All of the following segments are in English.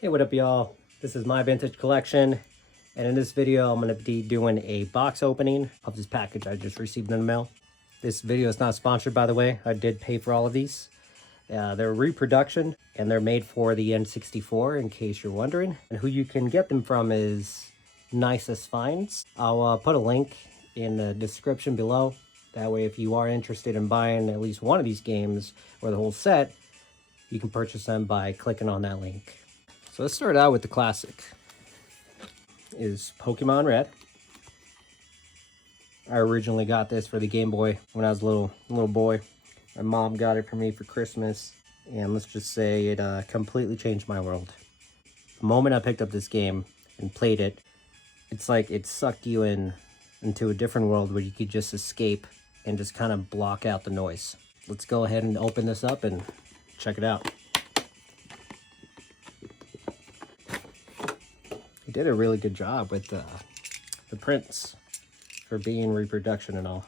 Hey, what up y'all? This is my vintage collection, and in this video I'm going to be doing a box opening of this package I just received in the mail. This video is not sponsored, by the way. I did pay for all of these. They're reproduction and they're made for the N64, in case you're wondering. And who you can get them from is Nicest Finds. I'll put a link in the description below. That way, if you are interested in buying at least one of these games or the whole set, you can purchase them by clicking on that link. So let's start out with the classic. Is Pokémon Red. I originally got this for the Game Boy when I was a little boy. My mom got it for me for Christmas, and let's just say it completely changed my world. The moment I picked up this game and played it, it's like it sucked you into a different world where you could just escape and just kind of block out the noise. Let's go ahead and open this up and check it out. He did a really good job with the prints for being reproduction and all.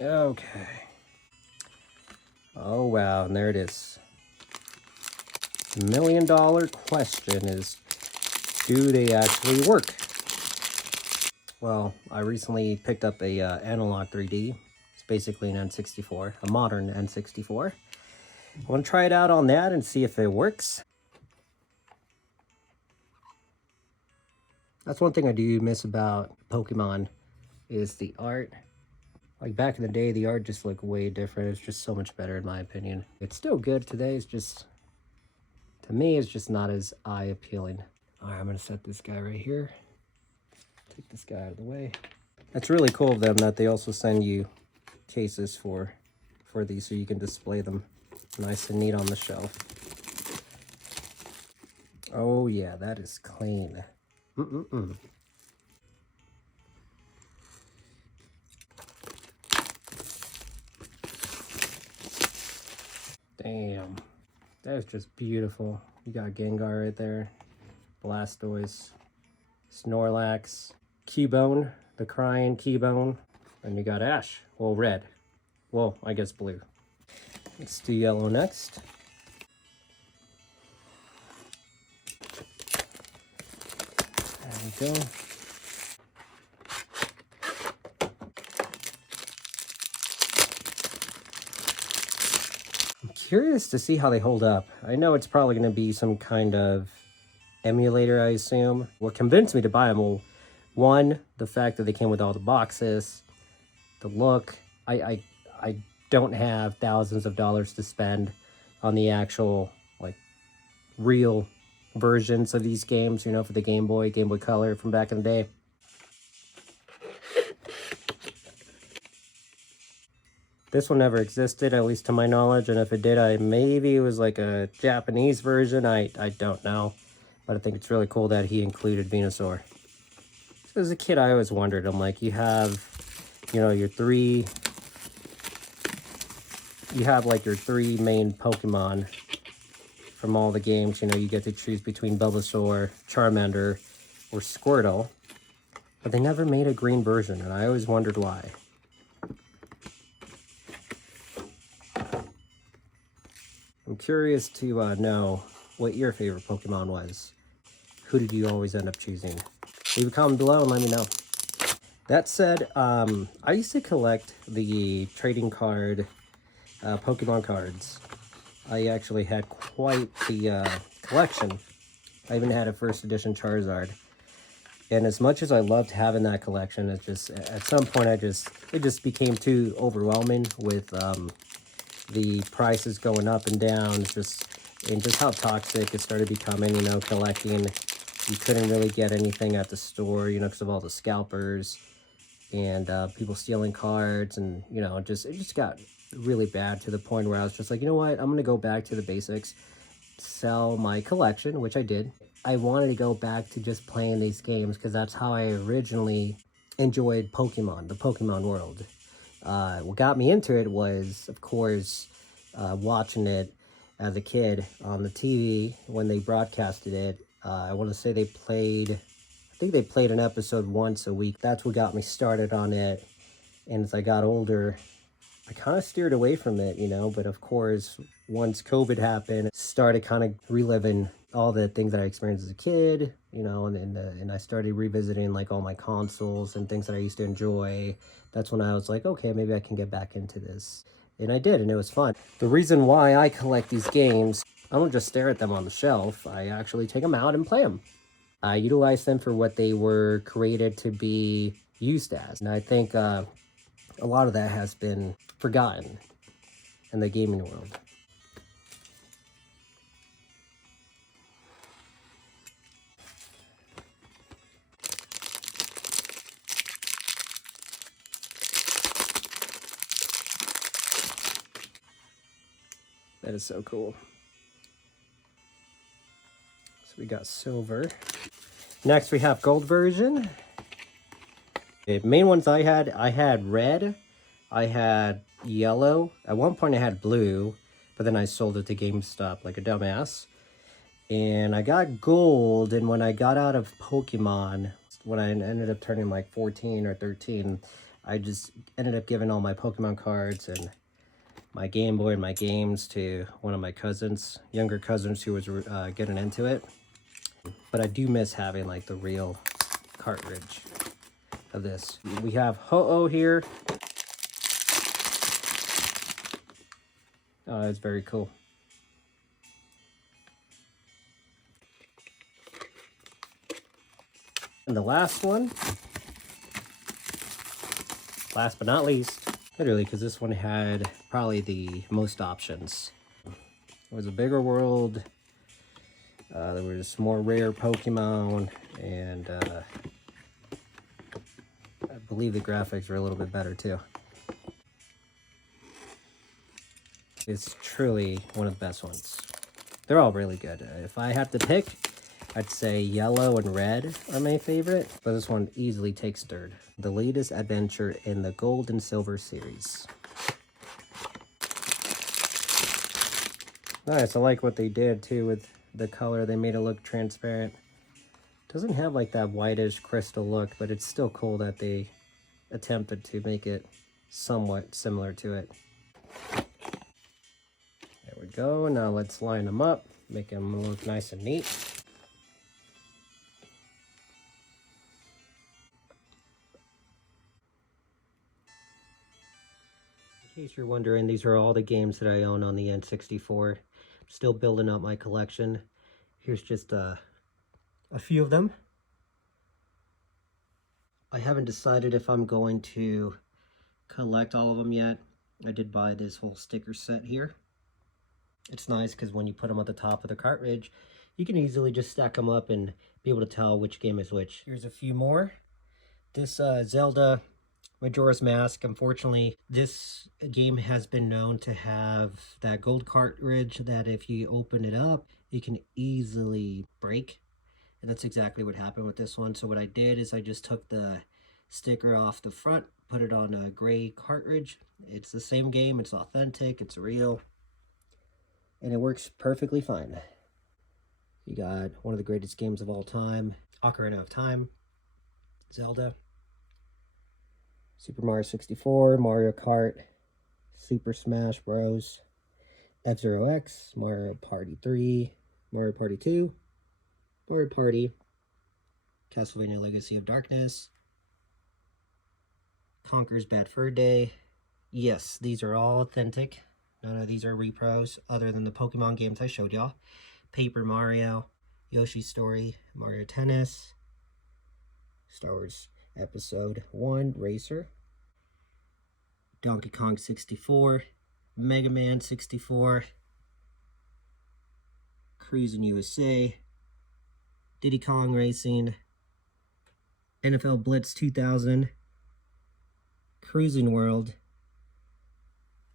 Okay. Oh wow, and there it is. The $1 million question is, do they actually work? Well, I recently picked up a Anlogue 3D. It's basically an N64, a modern N64. I want to try it out on that and see if it works. That's one thing I do miss about Pokemon is the art. Like back in the day, the art just looked way different. It's just so much better in my opinion. It's still good today. It's just, to me, it's just not as eye appealing. All right, I'm gonna set this guy right here. Take this guy out of the way. It's really cool of them that they also send you cases for these so you can display them nice and neat on the shelf. Oh yeah, that is clean. Damn, that is just beautiful. You got Gengar right there, Blastoise, Snorlax, Cubone, the crying Cubone, and you got Ash. Well, red. Well, I guess blue. Let's do yellow next. There we go. I'm curious to see how they hold up. I know it's probably going to be some kind of emulator, I assume. What convinced me to buy them, well, one, the fact that they came with all the boxes, the look. I don't have thousands of dollars to spend on the actual, like, real versions of these games, you know, for the Game Boy Color from back in the day. This one never existed, at least to my knowledge, and if it did, maybe it was like a Japanese version, I don't know. But I think it's really cool that he included Venusaur. So as a kid, I always wondered, I'm like, you have, you know, your three main Pokemon from all the games. You know, you get to choose between Bulbasaur, Charmander, or Squirtle. But they never made a green version, and I always wondered why. I'm curious to know what your favorite Pokemon was. Who did you always end up choosing? Leave a comment below and let me know. That said, I used to collect the trading card Pokemon cards. I actually had quite the collection. I even had a first edition Charizard. And as much as I loved having that collection, it's just, at some point it just became too overwhelming with the prices going up and down. And just how toxic it started becoming, you know, collecting. You couldn't really get anything at the store, you know, because of all the scalpers and people stealing cards, and, you know, it just got really bad to the point where I was just like, you know what, I'm going to go back to the basics, sell my collection, which I did. I wanted to go back to just playing these games because that's how I originally enjoyed Pokemon, the Pokemon world. What got me into it was, of course, watching it as a kid on the TV when they broadcasted it. I want to say they played, I think they played an episode once a week. That's what got me started on it. And as I got older, I kind of steered away from it, you know, but of course, once COVID happened, started kind of reliving all the things that I experienced as a kid, you know, and I started revisiting like all my consoles and things that I used to enjoy. That's when I was like, okay, maybe I can get back into this. And I did, and it was fun. The reason why I collect these games, I don't just stare at them on the shelf. I actually take them out and play them. I utilize them for what they were created to be used as. And I think a lot of that has been forgotten in the gaming world. That is so cool. So we got silver. Next we have gold version. The main ones I had red, I had yellow. At one point I had blue, but then I sold it to GameStop like a dumbass. And I got gold, and when I got out of Pokemon, when I ended up turning like 14 or 13, I just ended up giving all my Pokemon cards and my Game Boy and my games to one of my cousins, younger cousins who was getting into it. But I do miss having like the real cartridge of this. We have Ho-Oh here. Oh, that's very cool. And the last one, last but not least, literally, because this one had probably the most options. It was a bigger world. There was more rare Pokemon, and I believe the graphics were a little bit better too. It's truly one of the best ones. They're all really good. If I have to pick, I'd say yellow and red are my favorite, but this one easily takes third. The latest adventure in the gold and silver series. Nice, I like what they did too with the color. They made it look transparent. Doesn't have like that whitish crystal look, but it's still cool that they attempted to make it somewhat similar to it. There we go. Now let's line them up, make them look nice and neat. In case you're wondering, these are all the games that I own on the N64. I'm still building up my collection. Here's just a few of them. I haven't decided if I'm going to collect all of them yet. I did buy this whole sticker set here. It's nice because when you put them at the top of the cartridge, you can easily just stack them up and be able to tell which game is which. Here's a few more. This Zelda Majora's Mask. Unfortunately, this game has been known to have that gold cartridge that if you open it up, it can easily break. And that's exactly what happened with this one. So what I did is I just took the sticker off the front, put it on a gray cartridge. It's the same game, it's authentic, it's real, and it works perfectly fine. You got one of the greatest games of all time, Ocarina of Time, Zelda, Super Mario 64, Mario Kart, Super Smash Bros, F-Zero X, Mario Party 3, Mario Party 2, Mario Party, Castlevania Legacy of Darkness, Conker's Bad Fur Day. Yes, these are all authentic. None of these are repros other than the Pokemon games I showed y'all. Paper Mario, Yoshi's Story, Mario Tennis, Star Wars Episode 1, Racer, Donkey Kong 64, Mega Man 64, Cruisin' USA, Diddy Kong Racing, NFL Blitz 2000, Cruising World,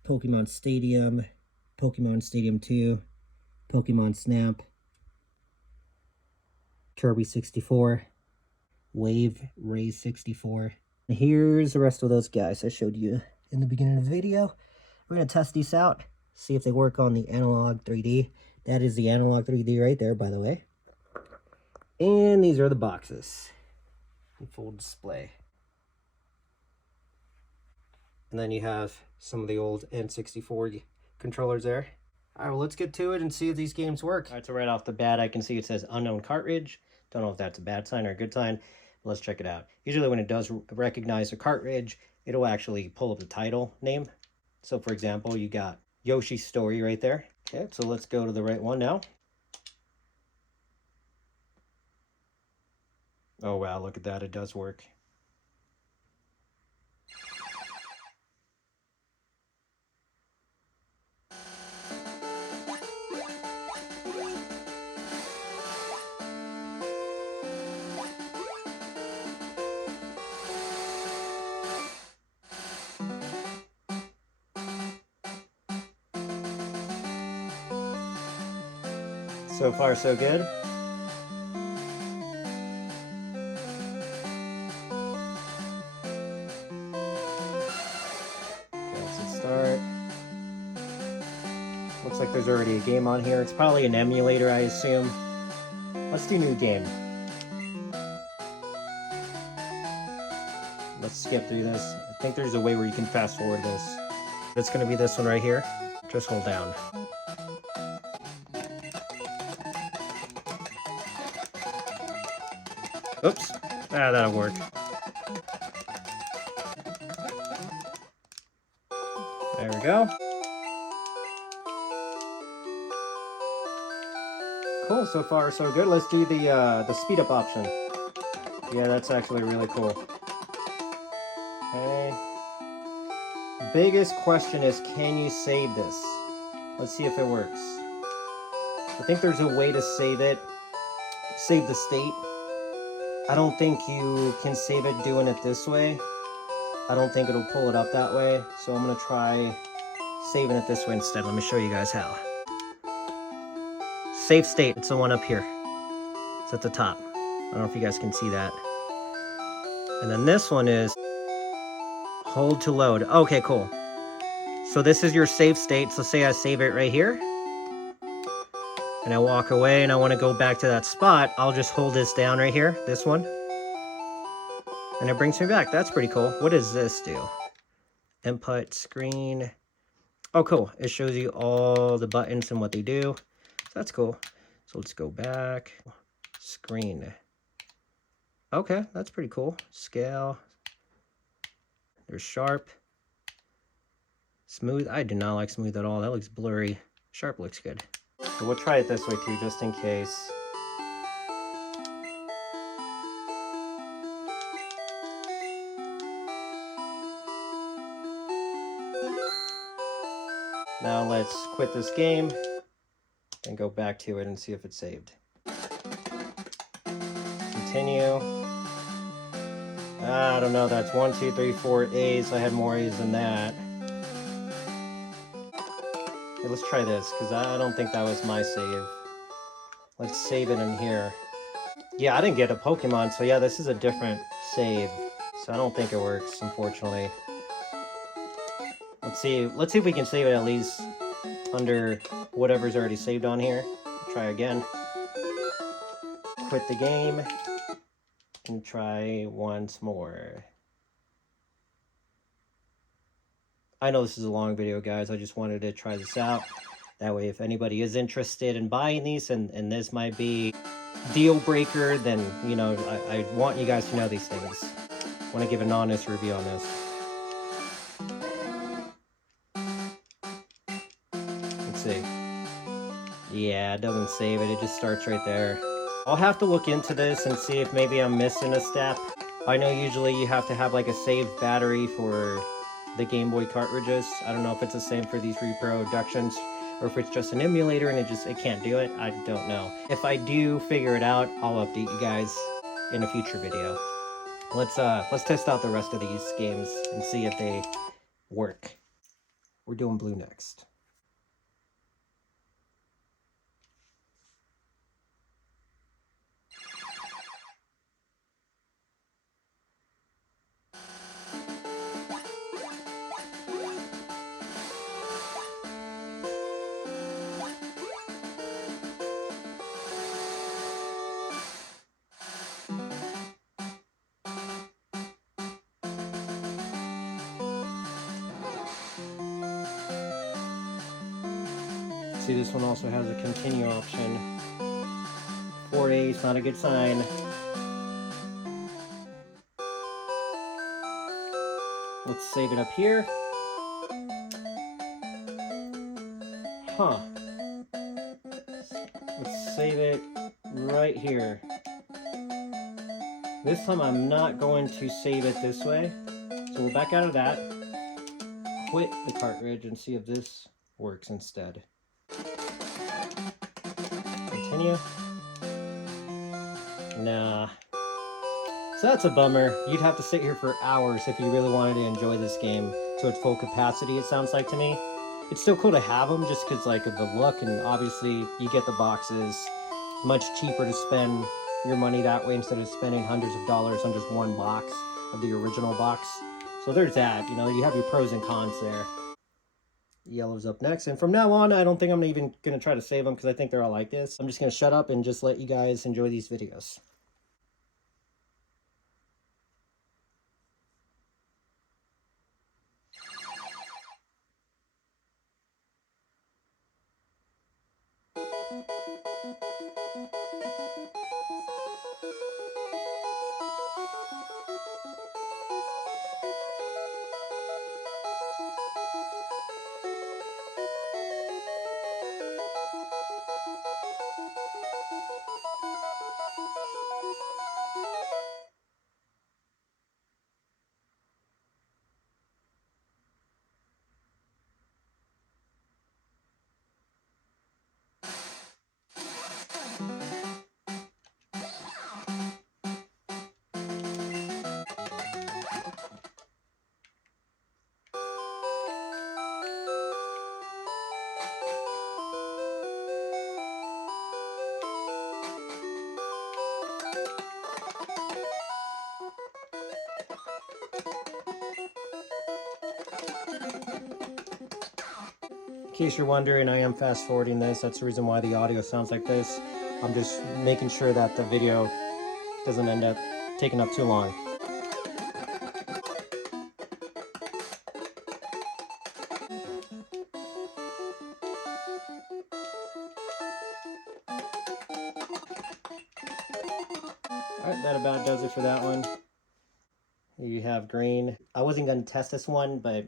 Pokemon Stadium 2, Pokemon Snap, Kirby 64, Wave Race 64. And here's the rest of those guys I showed you in the beginning of the video. We're going to test these out, see if they work on the Anlogue 3D. That is the Anlogue 3D right there, by the way. And these are the boxes. and full display. And then you have some of the old N64 controllers there. All right, well, let's get to it and see if these games work. All right, so right off the bat, I can see it says unknown cartridge. Don't know if that's a bad sign or a good sign, but let's check it out. Usually when it does recognize a cartridge, it'll actually pull up the title name. So for example, you got Yoshi's Story right there. Okay, so let's go to the right one now. Oh wow, look at that, it does work. So far, so good. Okay, let's start. Looks like there's already a game on here. It's probably an emulator, I assume. Let's do new game. Let's skip through this. I think there's a way where you can fast forward this. It's gonna be this one right here. Just hold down. Oops. Ah, that'll work. There we go. Cool, so far so good. Let's do the speed up option. Yeah, that's actually really cool. Okay. Biggest question is, can you save this? Let's see if it works. I think there's a way to save it. Save the state. I don't think you can save it doing it this way. I don't think it'll pull it up that way. So I'm gonna try saving it this way instead. Let me show you guys how. Save state, it's the one up here. It's at the top. I don't know if you guys can see that. And then this one is hold to load. Okay, cool. So this is your save state. So say I save it right here. And I walk away and I want to go back to that spot. I'll just hold this down right here, this one. And it brings me back. That's pretty cool. What does this do? Input screen. Oh, cool. It shows you all the buttons and what they do. So that's cool. So let's go back. Screen. Okay, that's pretty cool. Scale. There's sharp. Smooth. I do not like smooth at all. That looks blurry. Sharp looks good. So we'll try it this way too, just in case. Now let's quit this game and go back to it and see if it's saved. Continue. I don't know, that's 1, 2, 3, 4 A's. I had more A's than that. Okay, let's try this, because I don't think that was my save. Let's save it in here. Yeah, I didn't get a Pokemon, so yeah, this is a different save. So I don't think it works, unfortunately. Let's see if we can save it at least under whatever's already saved on here. Try again. Quit the game. And try once more. I know this is a long video, guys. I just wanted to try this out. That way, if anybody is interested in buying these and this might be deal breaker, then, you know, I want you guys to know these things. I want to give an honest review on this. Let's see. Yeah, it doesn't save it. It just starts right there. I'll have to look into this and see if maybe I'm missing a step. I know usually you have to have like a saved battery for the Game Boy cartridges. I don't know if it's the same for these reproductions or if it's just an emulator and it can't do it. I don't know. If I do figure it out, I'll update you guys in a future video. Let's test out the rest of these games and see if they work. We're doing blue next. See, this one also has a continue option. 4 days, not a good sign. Let's save it up here. Huh. Let's save it right here. This time I'm not going to save it this way. So we'll back out of that, quit the cartridge, and see if this works instead. Continue. Nah. So that's a bummer. You'd have to sit here for hours if you really wanted to enjoy this game to its full capacity, it sounds like to me. It's still cool to have them just because like of the look, and obviously you get the boxes. Much cheaper to spend your money that way instead of spending hundreds of dollars on just one box of the original box. So there's that, you know, you have your pros and cons there. Yellow's up next, and from now on I don't think I'm even going to try to save them because I think they're all like this. I'm just going to shut up and just let you guys enjoy these videos. In case you're wondering, I am fast forwarding this. That's the reason why the audio sounds like this. I'm just making sure that the video doesn't end up taking up too long. Alright, that about does it for that one. Here you have green. I wasn't going to test this one, but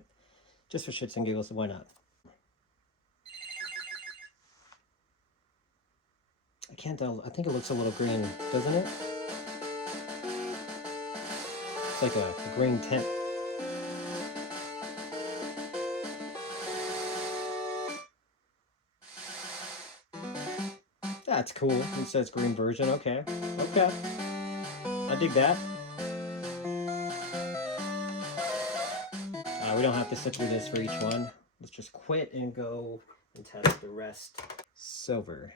just for shits and giggles, why not? I can't tell. I think it looks a little green, doesn't it? It's like a green tint. That's cool. It says green version. Okay. Okay. I dig that. We don't have to sit through this for each one. Let's just quit and go and test the rest. Silver.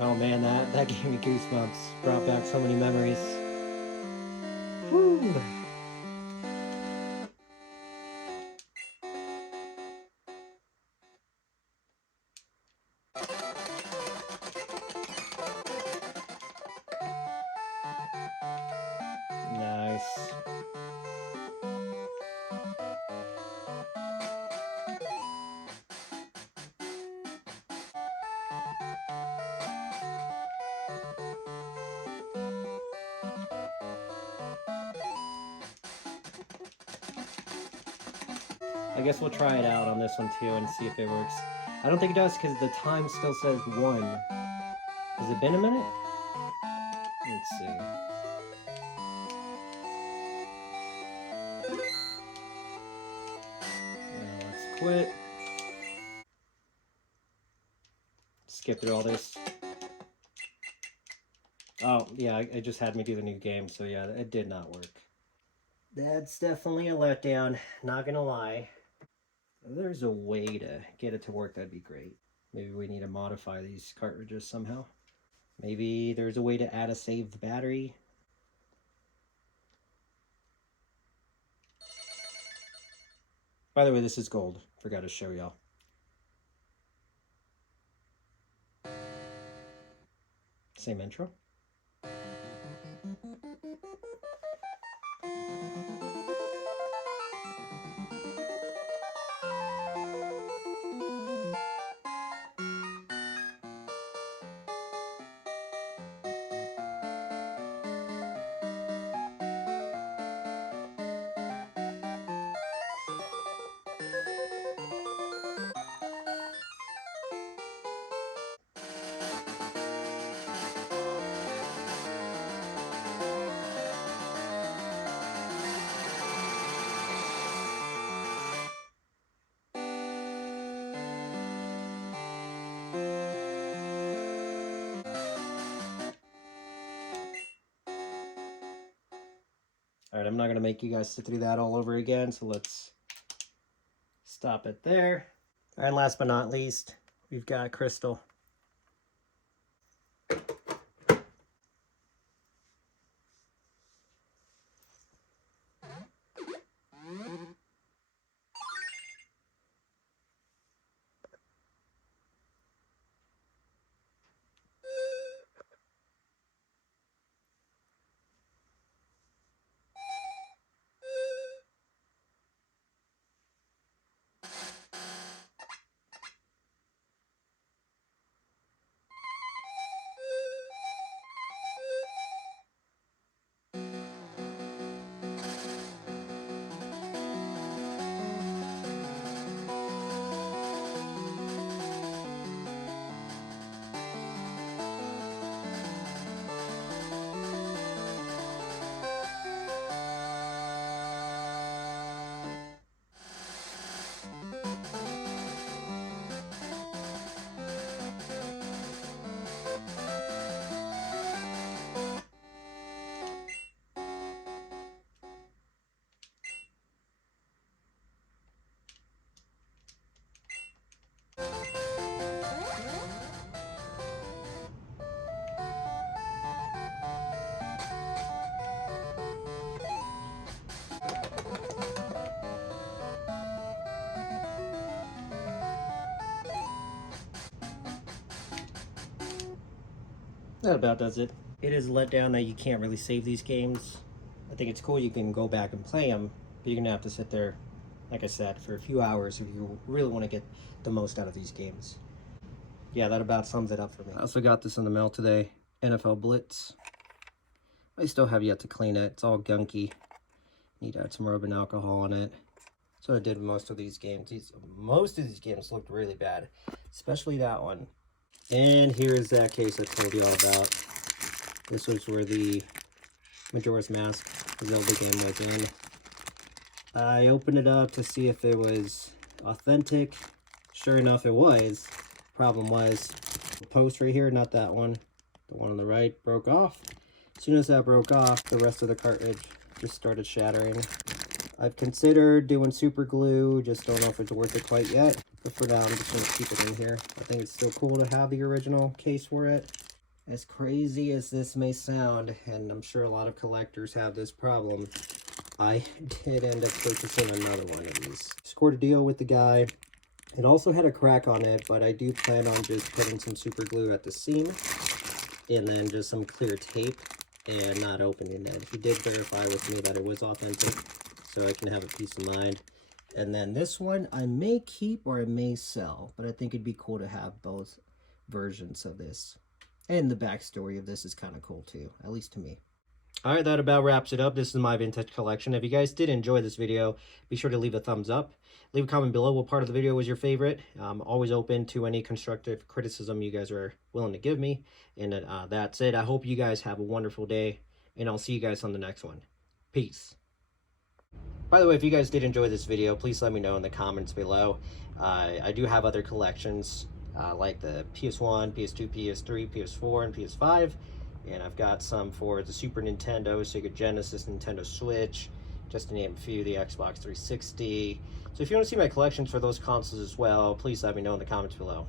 Oh man, that gave me goosebumps. Brought back so many memories. Woo! Nice. I guess we'll try it out on this one too and see if it works. I don't think it does because the time still says 1. Has it been a minute? Let's see. Now let's quit. Skip through all this. Oh, yeah, it just had me do the new game, so yeah, it did not work. That's definitely a letdown, not gonna lie. If there's a way to get it to work, that'd be great. Maybe we need to modify these cartridges somehow. Maybe there's a way to add a saved battery. By the way, this is gold. Forgot to show y'all. Same intro. All right, I'm not going to make you guys sit through that all over again, so let's stop it there. All right, last but not least, we've got Crystal. That about does it. It is a letdown that you can't really save these games. I think it's cool you can go back and play them, but you're going to have to sit there, like I said, for a few hours if you really want to get the most out of these games. Yeah, that about sums it up for me. I also got this in the mail today, NFL Blitz. I still have yet to clean it. It's all gunky. Need to add some rubbing alcohol on it. So I did most of these games. Most of these games looked really bad, especially that one. And here's that case I told you all about. This was where the Majora's Mask Zelda game was in. I opened it up to see if it was authentic. Sure enough, it was. Problem was, the post right here, not that one, the one on the right, broke off. As soon as that broke off, the rest of the cartridge just started shattering. I've considered doing super glue, just don't know if it's worth it quite yet. But for now, I'm just going to keep it in here. I think it's still cool to have the original case for it. As crazy as this may sound, and I'm sure a lot of collectors have this problem, I did end up purchasing another one of these. Scored a deal with the guy. It also had a crack on it, but I do plan on just putting some super glue at the seam and then just some clear tape and not opening it. He did verify with me that it was authentic, so I can have a peace of mind. And then this one I may keep or I may sell, but I think it'd be cool to have both versions of this. And the backstory of this is kind of cool too, at least to me. All right, that about wraps it up. This is my vintage collection. If you guys did enjoy this video, be sure to leave a thumbs up. Leave a comment below what part of the video was your favorite. I'm always open to any constructive criticism you guys are willing to give me. And that's it. I hope you guys have a wonderful day, and I'll see you guys on the next one. Peace. By the way, if you guys did enjoy this video, please let me know in the comments below. I do have other collections like the PS1, PS2, PS3, PS4, and PS5. And I've got some for the Super Nintendo, Sega Genesis, Nintendo Switch, just to name a few, the Xbox 360. So if you want to see my collections for those consoles as well, please let me know in the comments below.